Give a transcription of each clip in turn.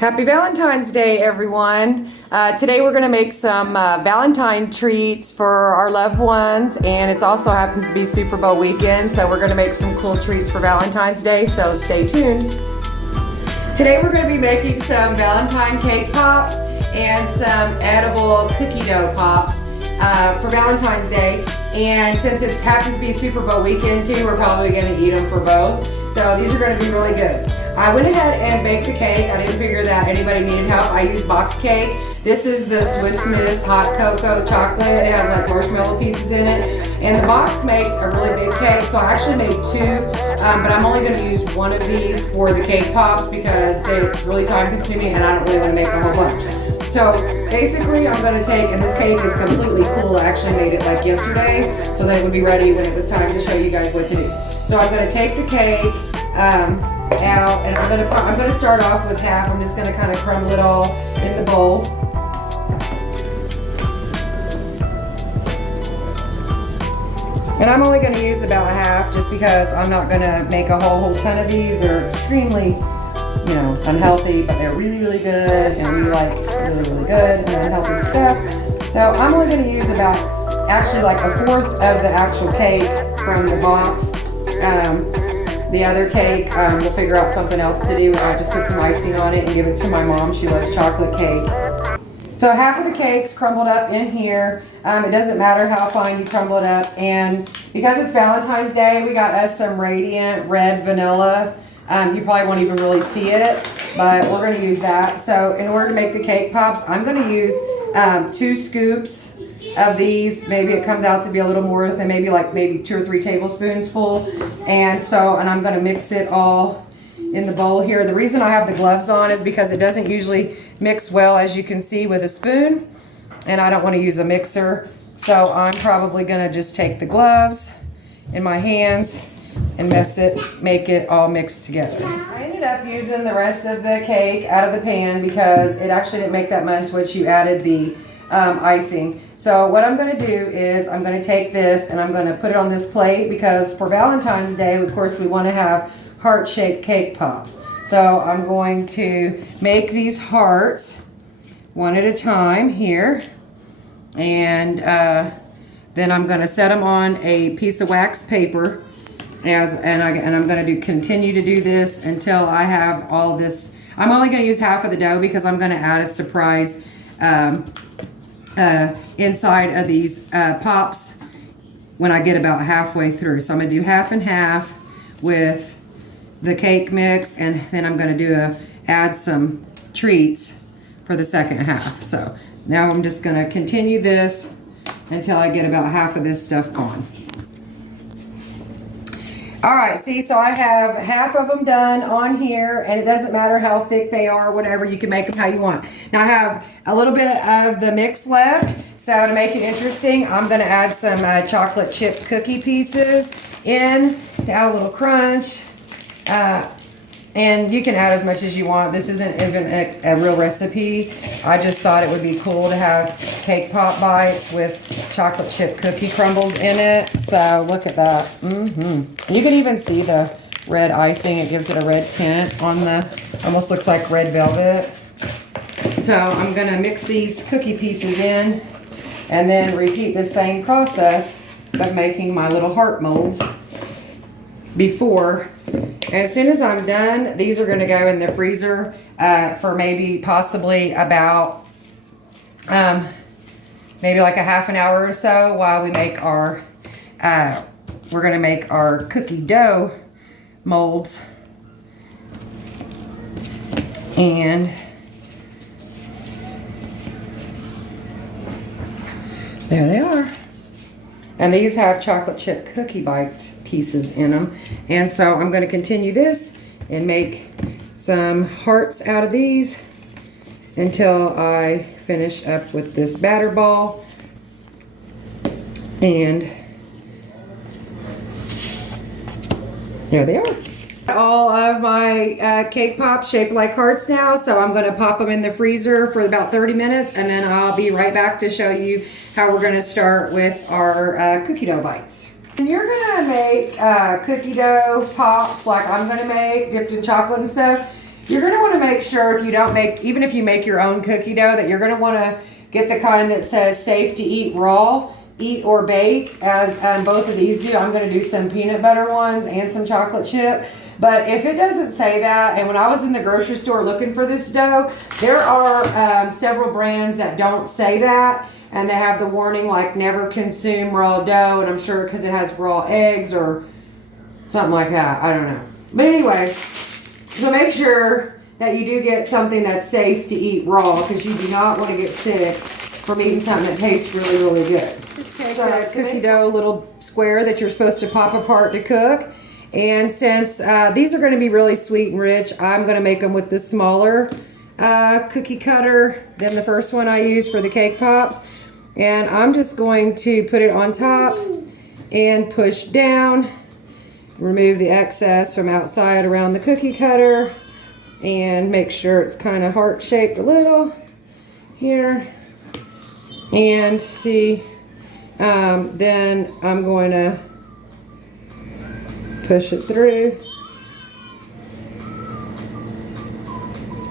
Happy Valentine's Day, everyone. Today we're going to make some Valentine treats for our loved ones, and it also happens to be Super Bowl weekend, so we're going to make some cool treats for Valentine's Day, so stay tuned. Today we're going to be making some Valentine cake pops and some edible cookie dough pops for Valentine's Day. And since it happens to be Super Bowl weekend too, we're probably going to eat them for both. So these are going to be really good. I went ahead and baked the cake. I didn't figure that anybody needed help. I used box cake. This is the Swiss Miss hot cocoa chocolate. It has like marshmallow pieces in it. And the box makes a really big cake. So I actually made two, but I'm only going to use one of these for the cake pops because it's really time consuming and I don't really want to make a whole bunch. So basically I'm going to take, and this cake is completely cool. I actually made it like yesterday so that it would be ready when it was time to show you guys what to do. So I'm going to take the cake out, and I'm going to start off with half. I'm just going to kind of crumble it all in the bowl. And I'm only going to use about half just because I'm not going to make a whole ton of these. They're extremely, unhealthy, but they're really, really good, and we like really, really good and unhealthy stuff. So I'm only going to use about, actually like a fourth of the actual cake from the box. The other cake, we'll figure out something else to do. I just put some icing on it and give it to my mom. She loves chocolate cake. So half of the cake's crumbled up in here. It doesn't matter how fine you crumble it up. And because it's Valentine's Day, we got us some Radiant Red Vanilla. You probably won't even really see it, but we're going to use that. So in order to make the cake pops, I'm going to use 2 scoops of these. Maybe it comes out to be a little more than maybe 2 or 3 tablespoons full. And I'm going to mix it all in the bowl here. The reason I have the gloves on is because it doesn't usually mix well, as you can see, with a spoon, and I don't want to use a mixer. So I'm probably going to just take the gloves in my hands and make it all mixed together. I ended up using the rest of the cake out of the pan because it actually didn't make that much once you added the icing. So what I'm going to do is I'm going to take this and I'm going to put it on this plate because for Valentine's Day, of course, we want to have heart-shaped cake pops. So I'm going to make these hearts one at a time here, and then I'm going to set them on a piece of wax paper, and I'm going to continue to do this until I have all this. I'm only going to use half of the dough because I'm going to add a surprise inside of these pops when I get about halfway through. So I'm going to do half and half with the cake mix, and then I'm going to add some treats for the second half. So now I'm just going to continue this until I get about half of this stuff gone. All right, see, so I have half of them done on here, and it doesn't matter how thick they are, whatever, you can make them how you want. Now I have a little bit of the mix left, so to make it interesting, I'm going to add some chocolate chip cookie pieces in to add a little crunch. And you can add as much as you want. This isn't even a real recipe. I just thought it would be cool to have cake pop bites with chocolate chip cookie crumbles in it. So look at that. You can even see the red icing. It gives it a red tint on almost looks like red velvet. So I'm going to mix these cookie pieces in and then repeat the same process of making my little heart molds before. And as soon as I'm done, these are going to go in the freezer for possibly about maybe like a half an hour or so while we make our we're going to make our cookie dough molds. And there they are. And these have chocolate chip cookie bites pieces in them. And so I'm going to continue this and make some hearts out of these until I finish up with this batter ball. And there they are. All of my cake pops shaped like hearts now, so I'm going to pop them in the freezer for about 30 minutes, and then I'll be right back to show you how we're going to start with our cookie dough bites. And you're going to make cookie dough pops like I'm going to make, dipped in chocolate and stuff. You're going to want to make sure if you don't make, even if you make your own cookie dough, that you're going to want to get the kind that says safe to eat raw, eat or bake, as both of these do. I'm going to do some peanut butter ones and some chocolate chip. But if it doesn't say that, and when I was in the grocery store looking for this dough, there are several brands that don't say that. And they have the warning like never consume raw dough. And I'm sure because it has raw eggs or something like that. I don't know. But anyway, so make sure that you do get something that's safe to eat raw, because you do not want to get sick from eating something that tastes really, really good. Take a cookie dough little square that you're supposed to pop apart to cook. And since these are going to be really sweet and rich, I'm going to make them with the smaller cookie cutter than the first one I used for the cake pops. And I'm just going to put it on top and push down. Remove the excess from outside around the cookie cutter. And make sure it's kind of heart-shaped a little here. And see, then I'm going to push it through.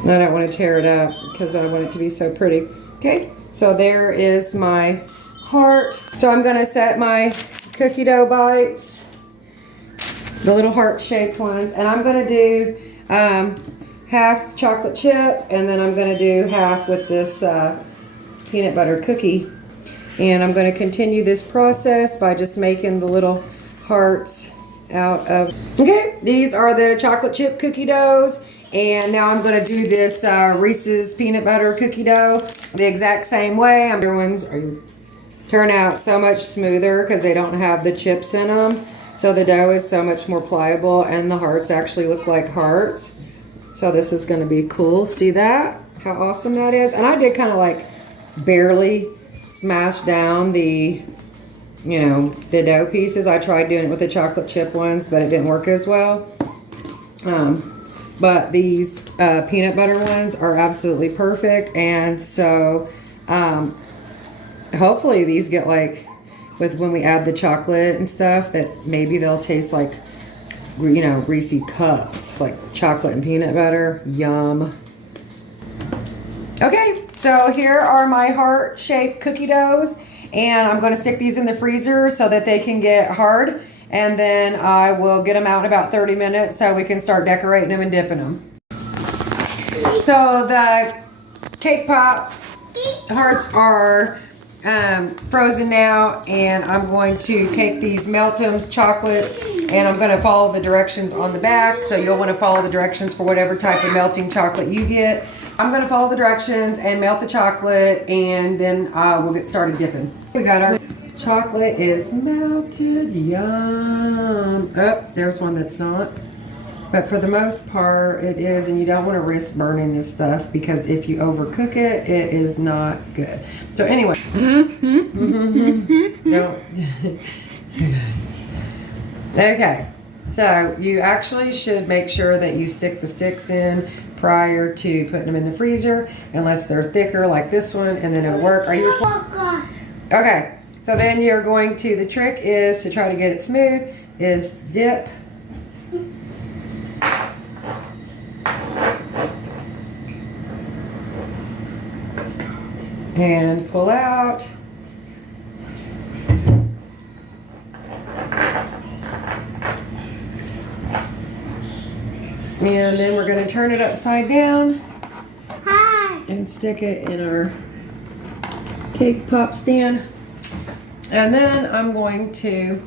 I don't want to tear it up because I want it to be so pretty. Okay, so there is my heart. So I'm going to set my cookie dough bites, the little heart-shaped ones, and I'm going to do half chocolate chip, and then I'm going to do half with this peanut butter cookie. And I'm going to continue this process by just making the little hearts out of. Okay, these are the chocolate chip cookie doughs, and now I'm going to do this Reese's peanut butter cookie dough the exact same way. Other ones turn out so much smoother because they don't have the chips in them, so the dough is so much more pliable, and the hearts actually look like hearts. So this is going to be cool. See that? How awesome that is. And I did kind of like barely smash down the, you know, the dough pieces. I tried doing it with the chocolate chip ones, but it didn't work as well. But these peanut butter ones are absolutely perfect. And so hopefully these get like, with when we add the chocolate and stuff, that maybe they'll taste like, you know, Reese cups, like chocolate and peanut butter. Yum. Okay, so here are my heart-shaped cookie doughs, and I'm going to stick these in the freezer so that they can get hard, and then I will get them out in about 30 minutes so we can start decorating them and dipping them. So the cake pop hearts are frozen now, and I'm going to take these Meltums chocolates, and I'm going to follow the directions on the back, so you'll want to follow the directions for whatever type of melting chocolate you get. I'm going to follow the directions and melt the chocolate, and then we'll get started dipping. We got our chocolate is melted. Yum. Oh, there's one that's not. But for the most part, it is, and you don't want to risk burning this stuff, because if you overcook it, it is not good. So anyway. Don't. Okay. So you actually should make sure that you stick the sticks in prior to putting them in the freezer, unless they're thicker like this one, and then it'll work. Are you recording? Okay. So then you're going to, the trick is to try to get it smooth, is dip. And pull out. And then we're going to turn it upside down. Hi. And stick it in our cake pop stand. And then I'm going to,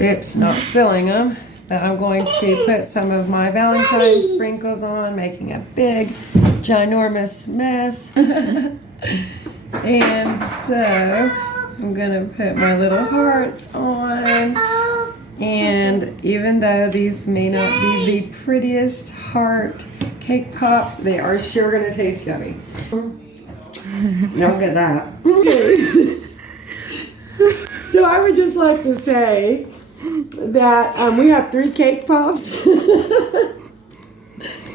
oops, not spilling them, but I'm going to put some of my Valentine sprinkles on, making a big, ginormous mess. And so I'm going to put my little hearts on. And even though these may not be the prettiest heart cake pops, they are sure going to taste yummy. Don't get that. So I would just like to say that we have 3 cake pops.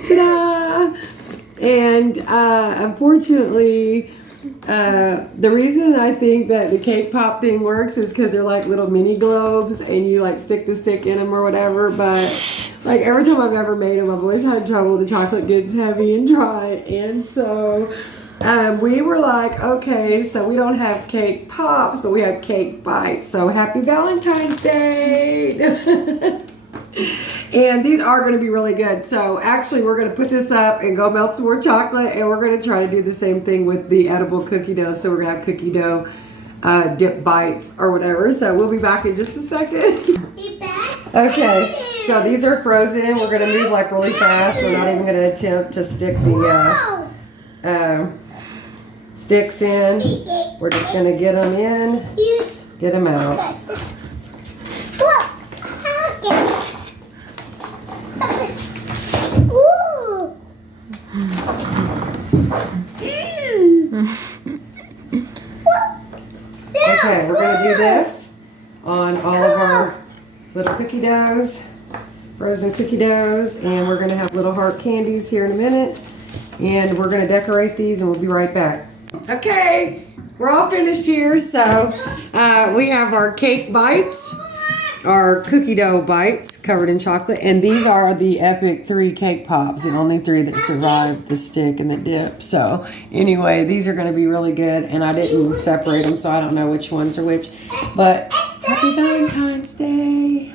Ta-da! And unfortunately, the reason I think that the cake pop thing works is because they're like little mini globes, and you like stick the stick in them or whatever. But Like every time I've ever made them, I've always had trouble. The chocolate gets heavy and dry. And so we were like, okay, so we don't have cake pops, but we have cake bites. So happy Valentine's Day. And these are going to be really good. So actually, we're going to put this up and go melt some more chocolate. And we're going to try to do the same thing with the edible cookie dough. So we're going to have cookie dough dip bites or whatever. So we'll be back in just a second. Be back. Okay, so these are frozen. We're going to move like really fast. We're not even going to attempt to stick the sticks in. We're just going to get them in, get them out. Okay, we're going to do this on all of our little cookie doughs, frozen cookie doughs, and we're going to have little heart candies here in a minute, and we're going to decorate these and we'll be right back. Okay, we're all finished here, so we have our cake bites, our cookie dough bites covered in chocolate, and these are the epic 3 cake pops, the only 3 that survived the stick and the dip. So anyway, these are going to be really good, and I didn't separate them, so I don't know which ones are which, but happy Valentine's Day.